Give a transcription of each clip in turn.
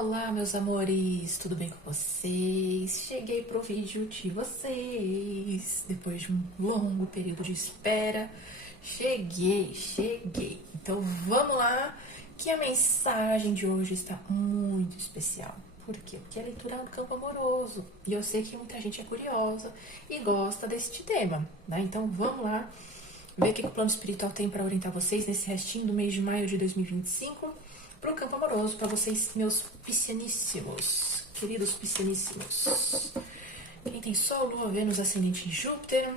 Olá, meus amores, tudo bem com vocês? Cheguei pro vídeo de vocês, depois de um longo período de espera. Cheguei. Então vamos lá, que a mensagem de hoje está muito especial. Por quê? Porque é a leitura do campo amoroso. E eu sei que muita gente é curiosa e gosta deste tema, né? Então vamos lá, ver o que o plano espiritual tem para orientar vocês nesse restinho do mês de maio de 2025. Para o campo amoroso, para vocês, meus piscianíssimos, queridos piscianíssimos. Quem tem Sol, Lua, Vênus, Ascendente em Júpiter,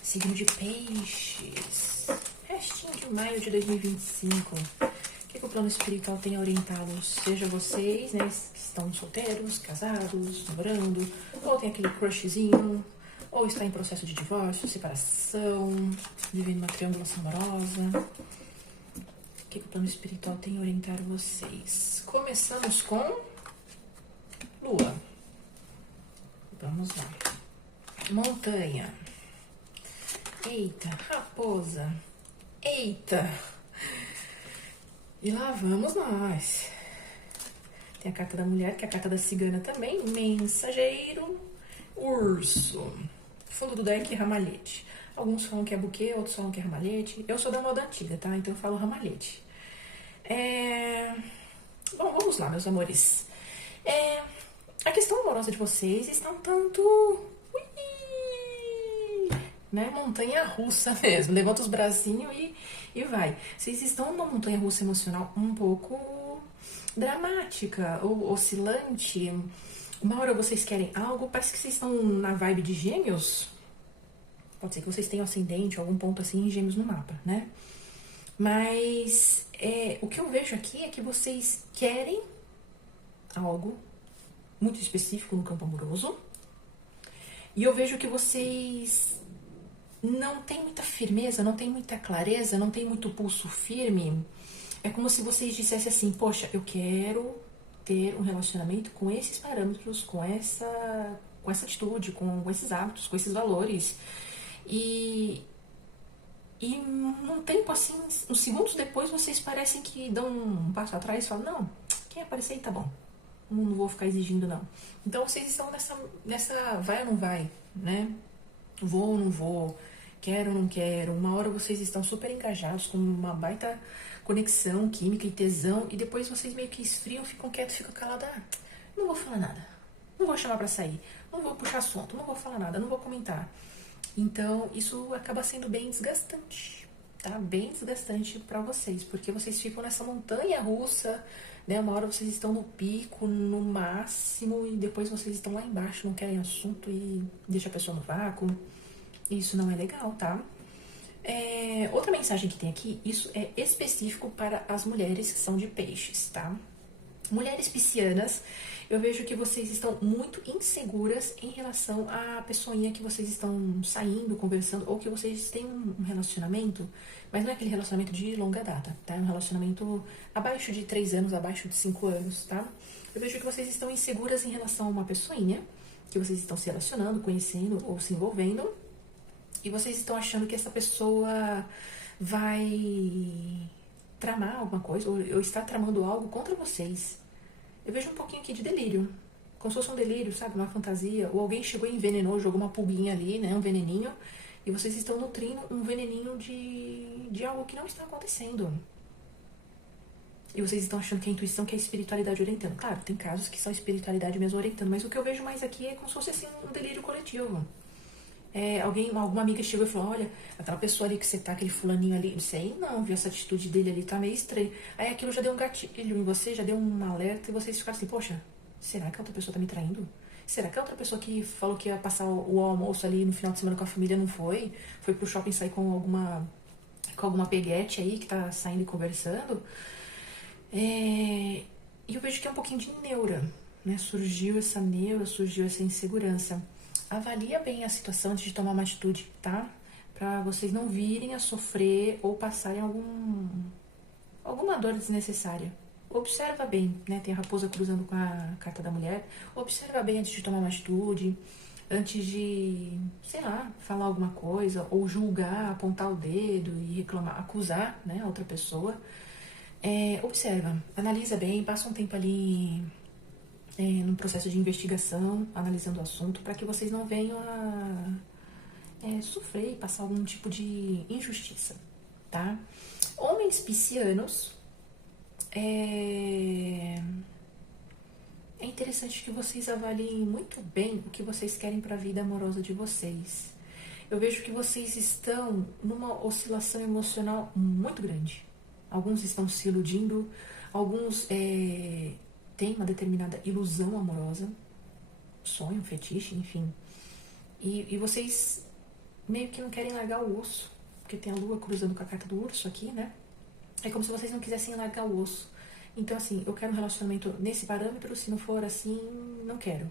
signo de Peixes, restinho de maio de 2025. O que o plano espiritual tem a orientá-los? Seja vocês, né, que estão solteiros, casados, namorando, ou tem aquele crushzinho, ou está em processo de divórcio, separação, vivendo uma triangulação amorosa. O que o plano espiritual tem a orientar vocês? Começamos com Lua. Vamos lá. Montanha. Eita, raposa. Eita. E lá vamos nós. Tem a carta da mulher, que é a carta da cigana também. Mensageiro. Urso. Fundo do deck, ramalhete. Alguns falam que é buquê, outros falam que é ramalhete. Eu sou da moda antiga, tá? Então eu falo ramalhete. Bom, vamos lá, meus amores. A questão amorosa de vocês está um tanto... né? Montanha russa mesmo. Levanta os bracinhos e vai. Vocês estão numa montanha russa emocional um pouco dramática, ou oscilante. Uma hora vocês querem algo, parece que vocês estão na vibe de Gêmeos. Pode ser que vocês tenham ascendente, algum ponto assim em Gêmeos no mapa, né? Mas o que eu vejo aqui é que vocês querem algo muito específico no campo amoroso. E eu vejo que vocês não têm muita firmeza, não têm muita clareza, não têm muito pulso firme. É como se vocês dissessem assim, poxa, eu quero ter um relacionamento com esses parâmetros, com essa atitude, com esses hábitos, com esses valores. E num tempo assim, uns segundos depois, vocês parecem que dão um passo atrás e falam, não, quem aparecer aí tá bom, não vou ficar exigindo não. Então vocês estão nessa vai ou não vai, né? Vou ou não vou, quero ou não quero. Uma hora vocês estão super engajados, com uma baita conexão química e tesão, e depois vocês meio que esfriam, ficam quietos, ficam calados. Não vou falar nada, não vou chamar pra sair, não vou puxar assunto, não vou falar nada, não vou comentar. Então, isso acaba sendo bem desgastante, tá? Bem desgastante pra vocês, porque vocês ficam nessa montanha russa, né? Uma hora vocês estão no pico, no máximo, e depois vocês estão lá embaixo, não querem assunto e deixa a pessoa no vácuo. Isso não é legal, tá? Outra mensagem que tem aqui, isso é específico para as mulheres que são de peixes, tá? Mulheres piscianas, eu vejo que vocês estão muito inseguras em relação à pessoinha que vocês estão saindo, conversando, ou que vocês têm um relacionamento, mas não é aquele relacionamento de longa data, tá? É um relacionamento abaixo de 3 anos, abaixo de 5 anos, tá? Eu vejo que vocês estão inseguras em relação a uma pessoinha que vocês estão se relacionando, conhecendo ou se envolvendo, e vocês estão achando que essa pessoa vai tramar alguma coisa, ou está tramando algo contra vocês. Eu vejo um pouquinho aqui de delírio, como se fosse um delírio, sabe, uma fantasia, ou alguém chegou e envenenou, jogou uma pulguinha ali, né, um veneninho, e vocês estão nutrindo um veneninho de algo que não está acontecendo. E vocês estão achando que é a intuição, que é a espiritualidade orientando. Claro, tem casos que são a espiritualidade mesmo orientando, mas o que eu vejo mais aqui é como se fosse assim um delírio coletivo. Alguma amiga chegou e falou, olha, aquela pessoa ali que você tá, aquele fulaninho ali, não sei, não, viu, essa atitude dele ali tá meio estranha. Aí aquilo já deu um gatilho em você, já deu um alerta, e vocês ficaram assim, poxa, será que a outra pessoa tá me traindo? Será que a outra pessoa que falou que ia passar o almoço ali no final de semana com a família não foi? Foi pro shopping sair com alguma peguete aí que tá saindo e conversando? E eu vejo que é um pouquinho de neura, né? Surgiu essa neura, surgiu essa insegurança. Avalia bem a situação antes de tomar uma atitude, tá? Pra vocês não virem a sofrer ou passarem alguma dor desnecessária. Observa bem, né? Tem a raposa cruzando com a carta da mulher. Observa bem antes de tomar uma atitude, antes de, sei lá, falar alguma coisa, ou julgar, apontar o dedo e reclamar, acusar, né, a outra pessoa. Observa, analisa bem, passa um tempo ali no processo de investigação, analisando o assunto, para que vocês não venham a sofrer e passar algum tipo de injustiça, tá? Homens piscianos, é interessante que vocês avaliem muito bem o que vocês querem para a vida amorosa de vocês. Eu vejo que vocês estão numa oscilação emocional muito grande. Alguns estão se iludindo, alguns têm uma determinada ilusão amorosa, sonho, fetiche, enfim. E vocês meio que não querem largar o osso, porque tem a lua cruzando com a carta do urso aqui, né? É como se vocês não quisessem largar o osso. Então, assim, eu quero um relacionamento nesse parâmetro, se não for assim, não quero.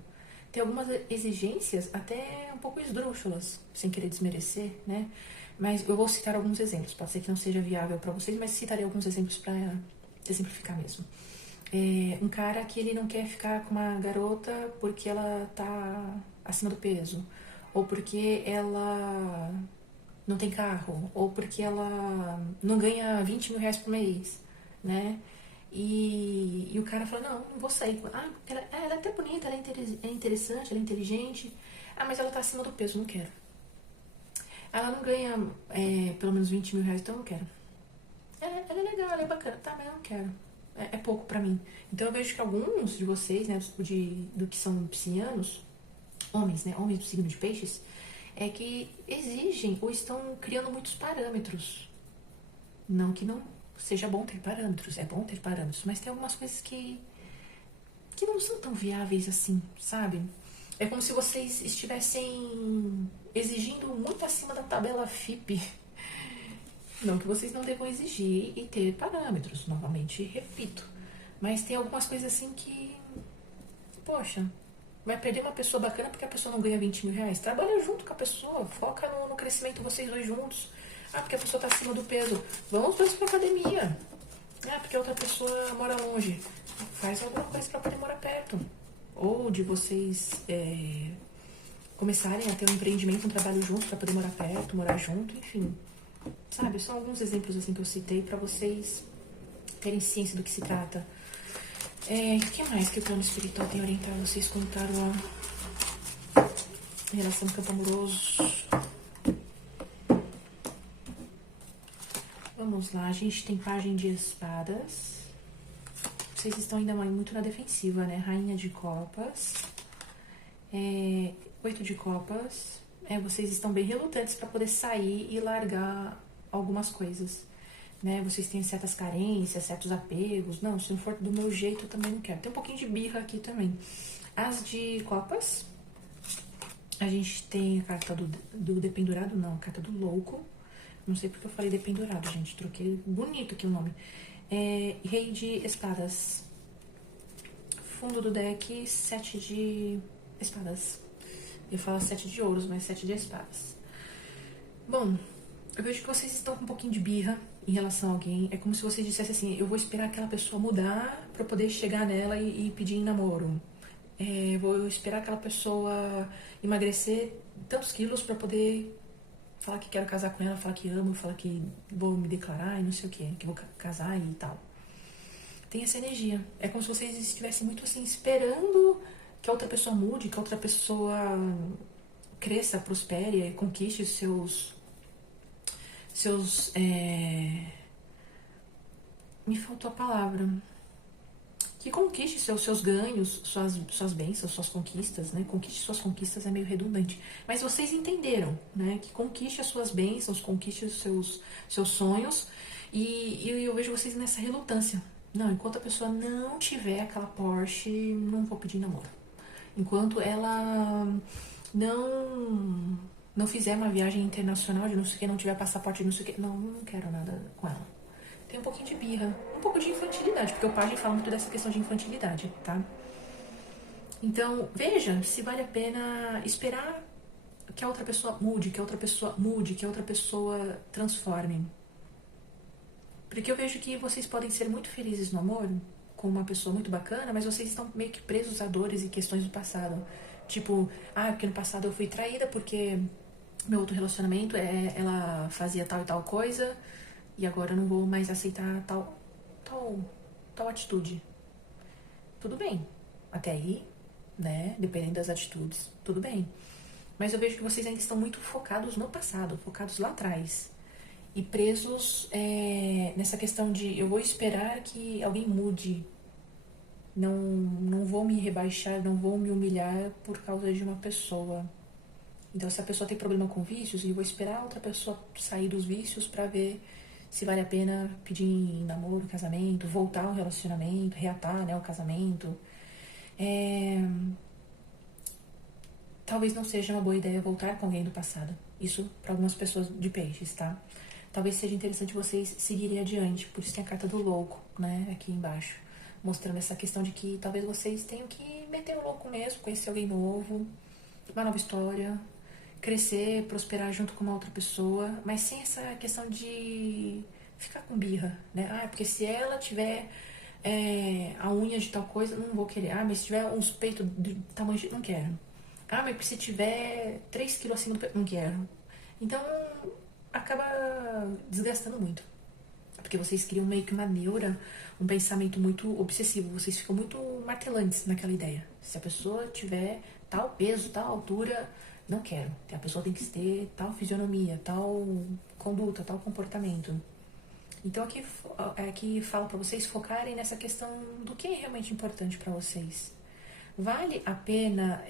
Tem algumas exigências até um pouco esdrúxulas, sem querer desmerecer, né? Mas eu vou citar alguns exemplos. Pode ser que não seja viável para vocês, mas citarei alguns exemplos para exemplificar mesmo. Um cara que ele não quer ficar com uma garota porque ela tá acima do peso, ou porque ela não tem carro, ou porque ela não ganha 20 mil reais por mês, né? E o cara fala, não vou sair. Ela é até bonita, ela é interessante, ela é inteligente. Mas ela tá acima do peso, não quero. Ela não ganha pelo menos 20 mil reais, então eu não quero. Ela é legal, ela é bacana, tá, mas eu não quero. É pouco pra mim. Então eu vejo que alguns de vocês, né, do que são piscianos, homens, né, homens do signo de peixes, que exigem ou estão criando muitos parâmetros. Não que não seja bom ter parâmetros, é bom ter parâmetros, mas tem algumas coisas que não são tão viáveis assim, sabe? É como se vocês estivessem exigindo muito acima da tabela FIPE. Não que vocês não devam exigir e ter parâmetros, novamente repito. Mas tem algumas coisas assim que, poxa, vai perder uma pessoa bacana porque a pessoa não ganha 20 mil reais. Trabalha junto com a pessoa, foca no crescimento, vocês dois juntos. Porque a pessoa tá acima do peso. Vão os dois pra academia. Porque a outra pessoa mora longe. Faz alguma coisa pra poder morar perto. Ou de vocês começarem a ter um empreendimento, um trabalho junto pra poder morar perto, morar junto, enfim. Sabe, são alguns exemplos assim que eu citei pra vocês terem ciência do que se trata. O que mais que o plano espiritual tem orientado vocês quanto tarô em relação ao campo amoroso? Vamos lá, a gente tem pajem de espadas. Vocês estão ainda muito na defensiva, né? Rainha de copas. 8 de copas. Vocês estão bem relutantes para poder sair e largar algumas coisas, né? Vocês têm certas carências, certos apegos. Não, se não for do meu jeito, eu também não quero. Tem um pouquinho de birra aqui também. As de copas. A gente tem a carta do dependurado, não, a carta do louco. Não sei porque eu falei dependurado, gente. Troquei bonito aqui o nome. Rei de espadas. Fundo do deck, 7 de espadas. Eu falo 7 de ouros, mas 7 de espadas. Bom, eu vejo que vocês estão com um pouquinho de birra em relação a alguém. É como se vocês dissessem assim, eu vou esperar aquela pessoa mudar pra poder chegar nela e pedir em namoro. Vou esperar aquela pessoa emagrecer tantos quilos pra poder falar que quero casar com ela, falar que amo, falar que vou me declarar e não sei o que vou casar e tal. Tem essa energia. É como se vocês estivessem muito assim, esperando que a outra pessoa mude, que a outra pessoa cresça, prospere, conquiste me faltou a palavra. Que conquiste seus ganhos, suas bênçãos, suas conquistas, né? Conquiste suas conquistas é meio redundante. Mas vocês entenderam, né? Que conquiste as suas bênçãos, conquiste os seus sonhos. E eu vejo vocês nessa relutância. Não, enquanto a pessoa não tiver aquela Porsche, não vou pedir namoro. Enquanto ela não fizer uma viagem internacional de não sei o que, não tiver passaporte de não sei o que, não quero nada com ela. Tem um pouquinho de birra, um pouco de infantilidade, porque o pajem fala muito dessa questão de infantilidade, tá? Então, veja se vale a pena esperar que a outra pessoa mude, que a outra pessoa transforme. Porque eu vejo que vocês podem ser muito felizes no amor, com uma pessoa muito bacana, mas vocês estão meio que presos a dores e questões do passado. Tipo, porque no passado eu fui traída porque meu outro relacionamento, ela fazia tal e tal coisa, e agora eu não vou mais aceitar tal tal atitude. Tudo bem. Até aí, né? Dependendo das atitudes, tudo bem. Mas eu vejo que vocês ainda estão muito focados no passado, focados lá atrás. E presos nessa questão de eu vou esperar que alguém mude. Não vou me rebaixar, não vou me humilhar por causa de uma pessoa. Então, se a pessoa tem problema com vícios, eu vou esperar outra pessoa sair dos vícios pra ver se vale a pena pedir namoro, casamento, voltar ao relacionamento, reatar, né, o casamento. Talvez não seja uma boa ideia voltar com alguém do passado. Isso para algumas pessoas de peixes, tá? Talvez seja interessante vocês seguirem adiante. Por isso tem a carta do louco, né, aqui embaixo. Mostrando essa questão de que talvez vocês tenham que meter o louco mesmo, conhecer alguém novo, uma nova história, crescer, prosperar junto com uma outra pessoa, mas sem essa questão de ficar com birra, né? Ah, porque se ela tiver a unha de tal coisa, não vou querer. Ah, mas se tiver uns peitos de tamanho de... não quero. Ah, mas se tiver 3 quilos acima do peito, não quero. Então, acaba desgastando muito. Porque vocês criam meio que uma neura, um pensamento muito obsessivo. Vocês ficam muito martelantes naquela ideia. Se a pessoa tiver tal peso, tal altura, não quero. A pessoa tem que ter tal fisionomia, tal conduta, tal comportamento. Então aqui fala para vocês focarem nessa questão do que é realmente importante para vocês. Vale a pena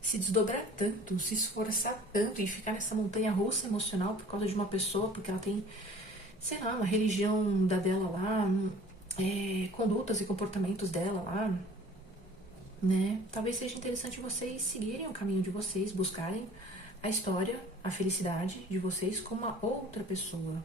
se desdobrar tanto, se esforçar tanto e ficar nessa montanha russa emocional por causa de uma pessoa, porque ela tem, sei lá, uma religião dela lá, condutas e comportamentos dela lá, né? Talvez seja interessante vocês seguirem o caminho de vocês, buscarem a história, a felicidade de vocês com uma outra pessoa.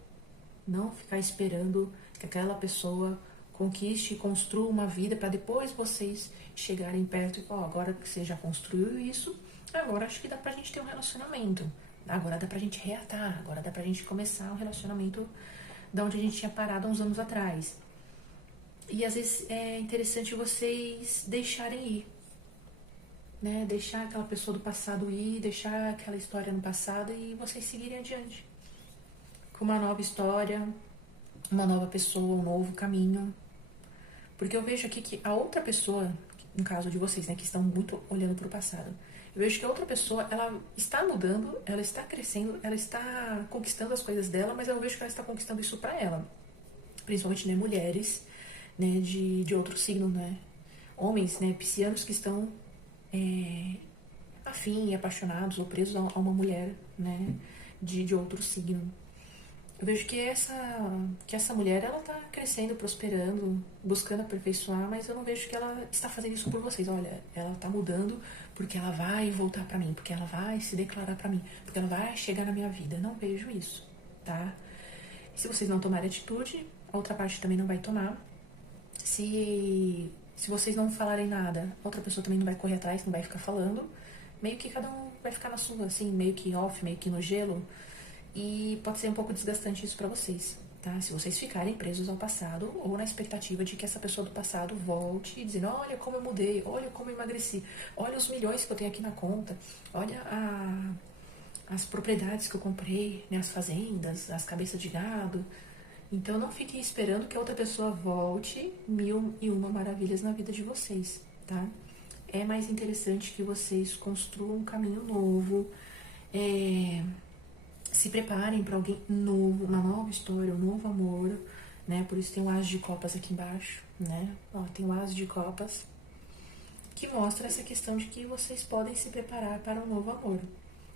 Não ficar esperando que aquela pessoa conquiste e construa uma vida para depois vocês chegarem perto e falar, agora que você já construiu isso, agora acho que dá pra gente ter um relacionamento. Agora dá pra gente reatar, agora dá pra gente começar um relacionamento da onde a gente tinha parado há uns anos atrás. E às vezes é interessante vocês deixarem ir, né? Deixar aquela pessoa do passado ir, deixar aquela história no passado e vocês seguirem adiante. Com uma nova história, uma nova pessoa, um novo caminho. Porque eu vejo aqui que a outra pessoa, no caso de vocês, né, que estão muito olhando para o passado, eu vejo que a outra pessoa, ela está mudando, ela está crescendo, ela está conquistando as coisas dela, mas eu vejo que ela está conquistando isso para ela. Principalmente, né, mulheres, né, de outro signo, né, homens, né, piscianos que estão afim, apaixonados ou presos a uma mulher, né, de outro signo. Eu vejo que essa mulher, ela tá crescendo, prosperando, buscando aperfeiçoar, mas eu não vejo que ela está fazendo isso por vocês. Olha, ela tá mudando porque ela vai voltar pra mim, porque ela vai se declarar pra mim, porque ela vai chegar na minha vida. Eu não vejo isso, tá? Se vocês não tomarem atitude, a outra parte também não vai tomar. Se vocês não falarem nada, a outra pessoa também não vai correr atrás, não vai ficar falando. Meio que cada um vai ficar na sua, assim, meio que off, meio que no gelo. E pode ser um pouco desgastante isso pra vocês, tá? Se vocês ficarem presos ao passado ou na expectativa de que essa pessoa do passado volte dizendo, olha como eu mudei, olha como eu emagreci, olha os milhões que eu tenho aqui na conta, olha as propriedades que eu comprei, né, as fazendas, as cabeças de gado. Então não fiquem esperando que a outra pessoa volte 1001 maravilhas na vida de vocês, tá? É mais interessante que vocês construam um caminho novo, se preparem para alguém novo, uma nova história, um novo amor, né? Por isso tem o As de Copas aqui embaixo, né? Ó, tem o As de Copas, que mostra essa questão de que vocês podem se preparar para um novo amor.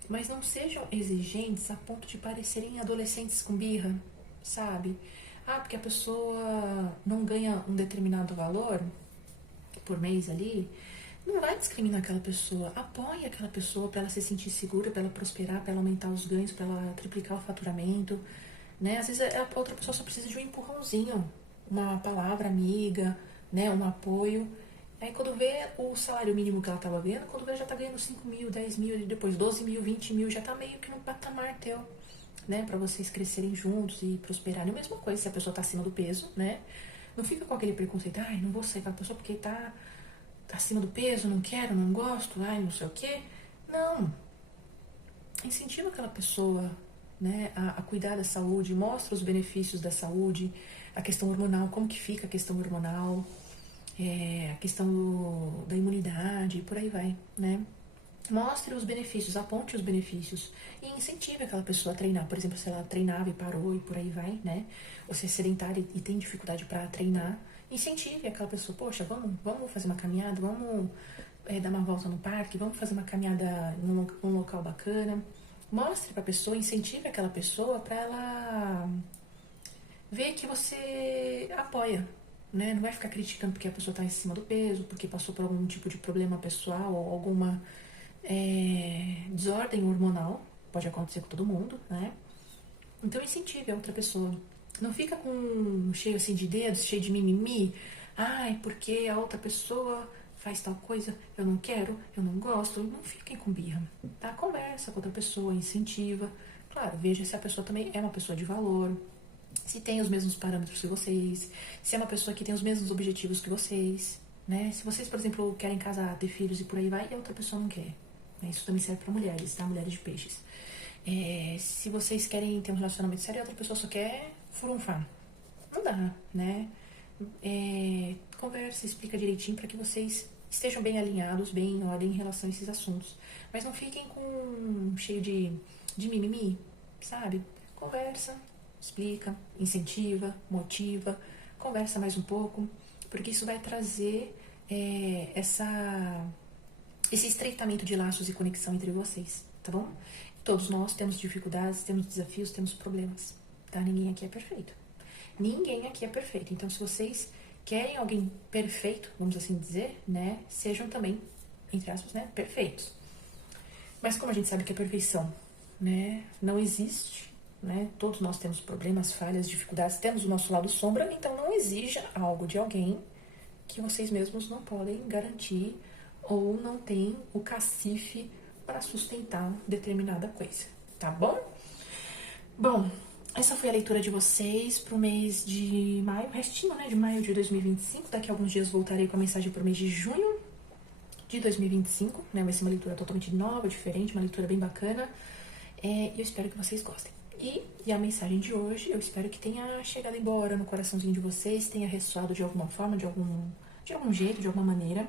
Mas não sejam exigentes a ponto de parecerem adolescentes com birra, sabe? Ah, porque a pessoa não ganha um determinado valor por mês ali, não vai discriminar aquela pessoa. Apoie aquela pessoa para ela se sentir segura, para ela prosperar, para ela aumentar os ganhos, para ela triplicar o faturamento, né? Às vezes a outra pessoa só precisa de um empurrãozinho, uma palavra amiga, né? Um apoio. Aí quando vê o salário mínimo que ela estava ganhando, quando vê já tá ganhando 5 mil, 10 mil, depois 12 mil, 20 mil, já tá meio que no patamar teu, né? Para vocês crescerem juntos e prosperarem. A mesma coisa se a pessoa tá acima do peso, né? Não fica com aquele preconceito, ai, não vou sair com a pessoa porque tá acima do peso, não quero, não gosto, ai, não sei o quê. Não. Incentiva aquela pessoa né, a cuidar da saúde, mostra os benefícios da saúde, a questão hormonal, como que fica a questão hormonal, a questão da imunidade, e por aí vai, né? Mostre os benefícios, aponte os benefícios e incentive aquela pessoa a treinar. Por exemplo, se ela treinava e parou e por aí vai, né? Ou se é sedentária e tem dificuldade para treinar, incentive aquela pessoa. Poxa, vamos fazer uma caminhada, vamos dar uma volta no parque, vamos fazer uma caminhada num local bacana. Mostre para a pessoa, incentive aquela pessoa para ela ver que você apoia, né? Não vai ficar criticando porque a pessoa está em cima do peso, porque passou por algum tipo de problema pessoal ou alguma desordem hormonal, pode acontecer com todo mundo, né? Então incentive a outra pessoa. Não fica com cheio assim de dedos, cheio de mimimi. Ai, porque a outra pessoa faz tal coisa, eu não quero, eu não gosto. Não fiquem com birra, tá? Conversa com outra pessoa, incentiva. Claro, veja se a pessoa também é uma pessoa de valor, se tem os mesmos parâmetros que vocês, se é uma pessoa que tem os mesmos objetivos que vocês, né? Se vocês, por exemplo, querem casar, ter filhos e por aí vai, e a outra pessoa não quer. Isso também serve para mulheres, tá? Mulheres de peixes. Se vocês querem ter um relacionamento sério e a outra pessoa só quer furunfar, não dá, né? Conversa, explica direitinho para que vocês estejam bem alinhados, bem em ordem em relação a esses assuntos. Mas não fiquem com cheio de mimimi, sabe? Conversa, explica, incentiva, motiva, conversa mais um pouco, porque isso vai trazer esse estreitamento de laços e conexão entre vocês, tá bom? Todos nós temos dificuldades, temos desafios, temos problemas, tá? Ninguém aqui é perfeito. Ninguém aqui é perfeito. Então, se vocês querem alguém perfeito, vamos assim dizer, né? Sejam também, entre aspas, né? Perfeitos. Mas como a gente sabe que a perfeição, né? Não existe, né? Todos nós temos problemas, falhas, dificuldades, temos o nosso lado sombra, então não exija algo de alguém que vocês mesmos não podem garantir ou não tem o cacife para sustentar determinada coisa, tá bom? Bom, essa foi a leitura de vocês para o mês de maio, restinho, né, de maio de 2025. Daqui a alguns dias voltarei com a mensagem para o mês de junho de 2025, né? Vai ser uma leitura totalmente nova, diferente, uma leitura bem bacana. E eu espero que vocês gostem. E a mensagem de hoje, eu espero que tenha chegado embora no coraçãozinho de vocês, tenha ressoado de alguma forma, de algum jeito, de alguma maneira.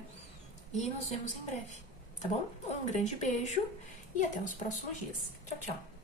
E nos vemos em breve, tá bom? Um grande beijo e até os próximos dias. Tchau, tchau!